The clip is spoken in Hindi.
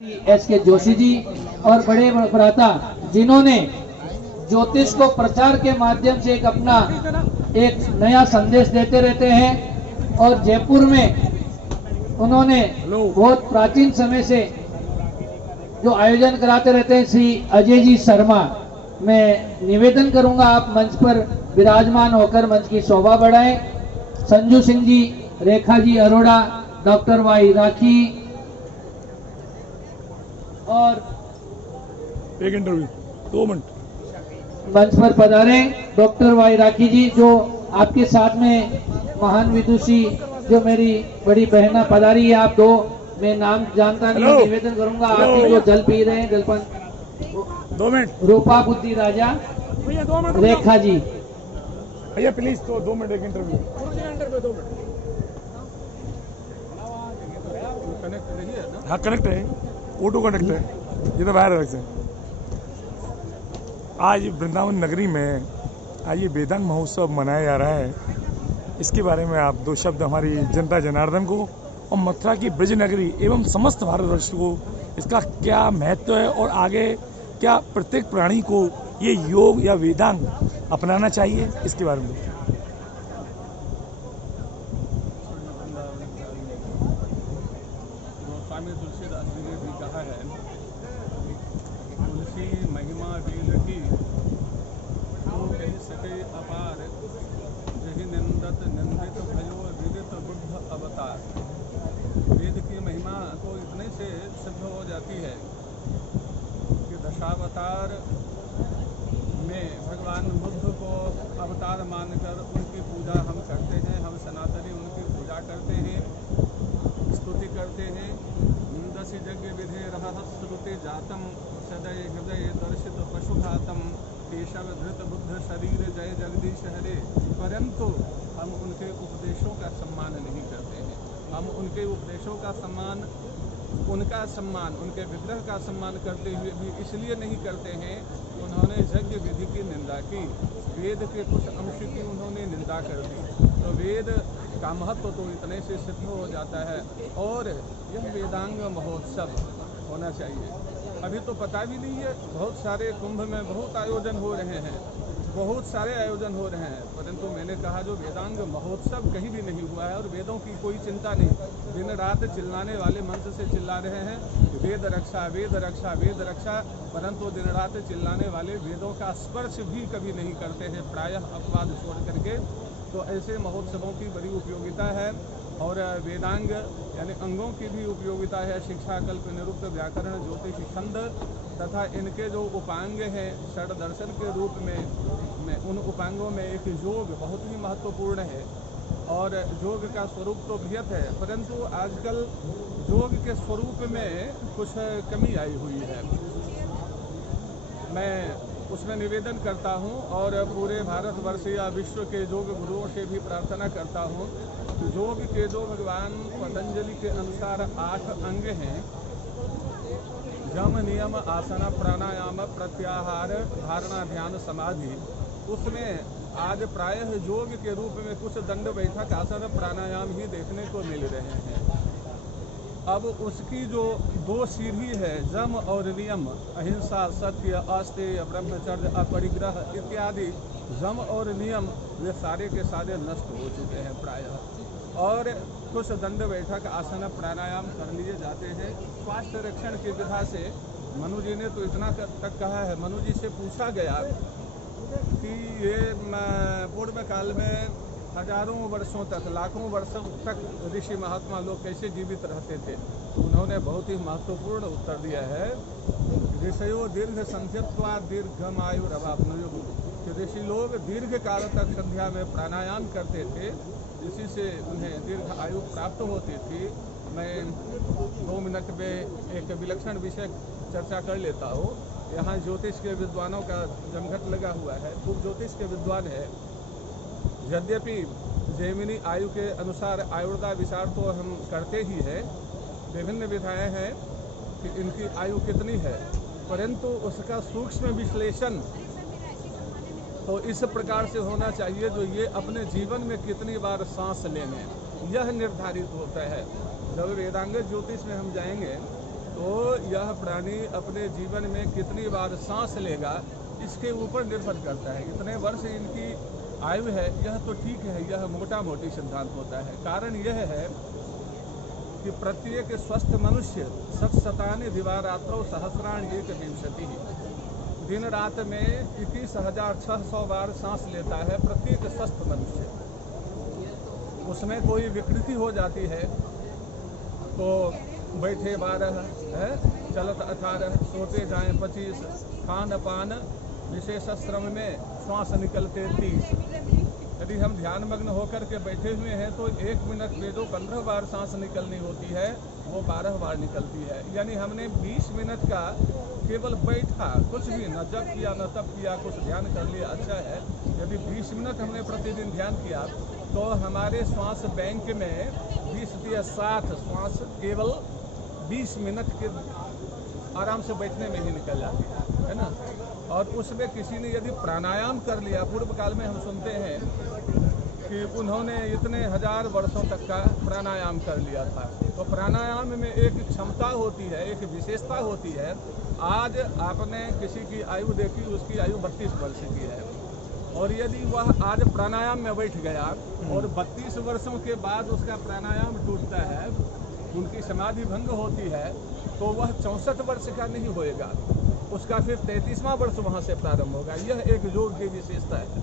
एस.के. जोशी जी और बड़े भ्राता जिन्होंने ज्योतिष को प्रचार के माध्यम से एक नया संदेश देते रहते हैं और जयपुर में उन्होंने बहुत प्राचीन समय से जो आयोजन कराते रहते हैं श्री अजय जी शर्मा। मैं निवेदन करूंगा आप मंच पर विराजमान होकर मंच की शोभा बढ़ाएं। संजू सिंह जी, रेखा जी अरोड़ा, डॉक्टर वाई राखी और एक इंटरव्यू 2 मिनट मंच पर पधारे। डॉक्टर वाई राखी जी जो आपके साथ में महान विदुषी जो मेरी बड़ी बहना पधारी है, आप दो मैं नाम जानता नहीं, निवेदन करूंगा आप ही जो जल पी रहे हैं जलपान 2 मिनट रूपा बुद्धि राजा भैया 2 मिनट रेखा जी भैया प्लीज तो 2 मिनट एक इंटरव्यू 2 मिनट। हाँ कनेक्ट है, ऑटो कनेक्ट है, ये तो बाहर रख से। आज वृंदावन नगरी में आज ये वेदांग महोत्सव मनाया जा रहा है, इसके बारे में आप 2 शब्द हमारी जनता जनार्दन को और मथुरा की ब्रज नगरी एवं समस्त भारतवर्ष को इसका क्या महत्व है और आगे क्या प्रत्येक प्राणी को ये योग या वेदांग अपनाना चाहिए, इसके बारे में। स्वामी तुलसीदास जी ने भी कहा है, तुलसी महिमा वेद की तो कही सके अपार, जही निंदत निंदित भयो विदित बुद्ध अवतार। वेद की महिमा तो इतने से सिद्ध हो जाती है कि दशावतार में भगवान बुद्ध को अवतार मानकर उनकी पूजा हम करते हैं, हम सनातनी उनकी पूजा करते हैं, स्तुति करते हैं। दश यज्ञ विधे रह श्रुति जातम सदय हृदय दर्शित पशुघातम केशव धृत बुद्ध शरीर जय जगदीश हरे। परंतु हम उनके उपदेशों का सम्मान नहीं करते हैं। हम उनके उपदेशों का सम्मान, उनका सम्मान, उनके विग्रह का सम्मान करते हुए भी इसलिए नहीं करते हैं, उन्होंने यज्ञ विधि की निंदा की, वेद के कुछ अंश की उन्होंने निंदा कर दी। तो वेद का महत्व तो इतने से सिद्ध हो जाता है। और यह वेदांग महोत्सव होना चाहिए। अभी तो पता भी नहीं है, बहुत सारे कुंभ में बहुत आयोजन हो रहे हैं, बहुत सारे आयोजन हो रहे हैं, परंतु मैंने कहा जो वेदांग महोत्सव कहीं भी नहीं हुआ है और वेदों की कोई चिंता नहीं। दिन रात चिल्लाने वाले मंच से चिल्ला रहे हैं वेद रक्षा वेद रक्षा वेद रक्षा, परंतु दिन रात चिल्लाने वाले वेदों का स्पर्श भी कभी नहीं करते हैं, प्रायः अपवाद छोड़ करके। तो ऐसे महोत्सवों की बड़ी उपयोगिता है और वेदांग यानी अंगों की भी उपयोगिता है। शिक्षा, कल्प, निरुक्त, व्याकरण, ज्योतिष, छंद तथा इनके जो उपांग हैं षड दर्शन के रूप में उन उपांगों में एक योग बहुत ही महत्वपूर्ण है। और योग का स्वरूप तो बृहत है, परंतु आजकल योग के स्वरूप में कुछ कमी आई हुई है। मैं उसमें निवेदन करता हूं और पूरे भारतवर्ष या विश्व के योग गुरुओं से भी प्रार्थना करता हूं। योग के जो भगवान पतंजलि के अनुसार 8 अंग हैं, यम, नियम, आसन, प्राणायाम, प्रत्याहार, धारणा, ध्यान, समाधि, उसमें आज प्रायः योग के रूप में कुछ दंड बैठक, आसन, प्राणायाम ही देखने को मिल रहे हैं। अब उसकी जो 2 सीढ़ी है, जम और नियम, अहिंसा, सत्य, अस्तेय, ब्रह्मचर्य, अपरिग्रह इत्यादि जम और नियम, वे सारे के सारे नष्ट हो चुके हैं प्रायः। और कुछ दंड बैठक, आसन, प्राणायाम कर लिए जाते हैं। स्वास्थ्य रक्षण की विधा से मनु जी ने तो इतना तक कहा है, मनु जी से पूछा गया कि ये पूर्व काल में हजारों वर्षों तक, लाखों वर्षों तक ऋषि महात्मा लोग कैसे जीवित रहते थे। उन्होंने बहुत ही महत्वपूर्ण उत्तर दिया है, ऋषयो दीर्घ संध्यत्वा दीर्घमायु रवाप्नुयुः, कि ऋषि लोग दीर्घ काल तक संध्या में प्राणायाम करते थे, इसी से उन्हें दीर्घ आयु प्राप्त होती थी। मैं 2 मिनट में एक विलक्षण विषय चर्चा कर लेता हूँ। यहाँ ज्योतिष के विद्वानों का जमघट लगा हुआ है, खूब ज्योतिष के विद्वान है। यद्यपि जैमिनी आयु के अनुसार आयुर्दा विचार तो हम करते ही है, विभिन्न विधाएं हैं कि इनकी आयु कितनी है, परंतु उसका सूक्ष्म विश्लेषण तो इस प्रकार से होना चाहिए जो ये अपने जीवन में कितनी बार सांस लेने, यह निर्धारित होता है। जब वेदांग ज्योतिष में हम जाएंगे तो यह प्राणी अपने जीवन में कितनी बार सांस लेगा इसके ऊपर निर्भर करता है। इतने वर्ष इनकी आयु है, यह तो ठीक है, यह मोटा मोटी सिद्धांत होता है। कारण यह है कि प्रत्येक स्वस्थ मनुष्य शतशतानि दिवारात्रौ सहस्राणि एकविंशतिः, दिन रात में 21,600 बार सांस लेता है प्रत्येक स्वस्थ मनुष्य। उसमें कोई विकृति हो जाती है तो बैठे 12 है, चलत 18, सोते जाएं 25, खान पान विशेष श्रम में श्वास निकलते 30। यदि हम ध्यान मग्न होकर के बैठे हुए हैं तो 1 मिनट में जो 15 बार सांस निकलनी होती है वो 12 बार निकलती है। यानी हमने 20 मिनट का केवल बैठा, कुछ भी न जप किया न तप किया, कुछ ध्यान कर लिया, अच्छा है। यदि 20 मिनट हमने प्रतिदिन ध्यान किया तो हमारे श्वास बैंक में 20-60 श्वास केवल 20 मिनट के आराम से बैठने में ही निकल जाती है ना। और उसमें किसी ने यदि प्राणायाम कर लिया, पूर्व काल में हम सुनते हैं कि उन्होंने इतने हजार वर्षों तक का प्राणायाम कर लिया था। तो प्राणायाम में एक क्षमता होती है, एक विशेषता होती है। आज आपने किसी की आयु देखी, उसकी आयु 32 वर्ष की है, और यदि वह आज प्राणायाम में बैठ गया और 32 वर्षों के बाद उसका प्राणायाम टूटता है, उनकी समाधि भंग होती है, तो वह 64 वर्ष का नहीं होएगा, उसका फिर 33वां वर्ष वहाँ से प्रारंभ होगा। यह एक योग की विशेषता है।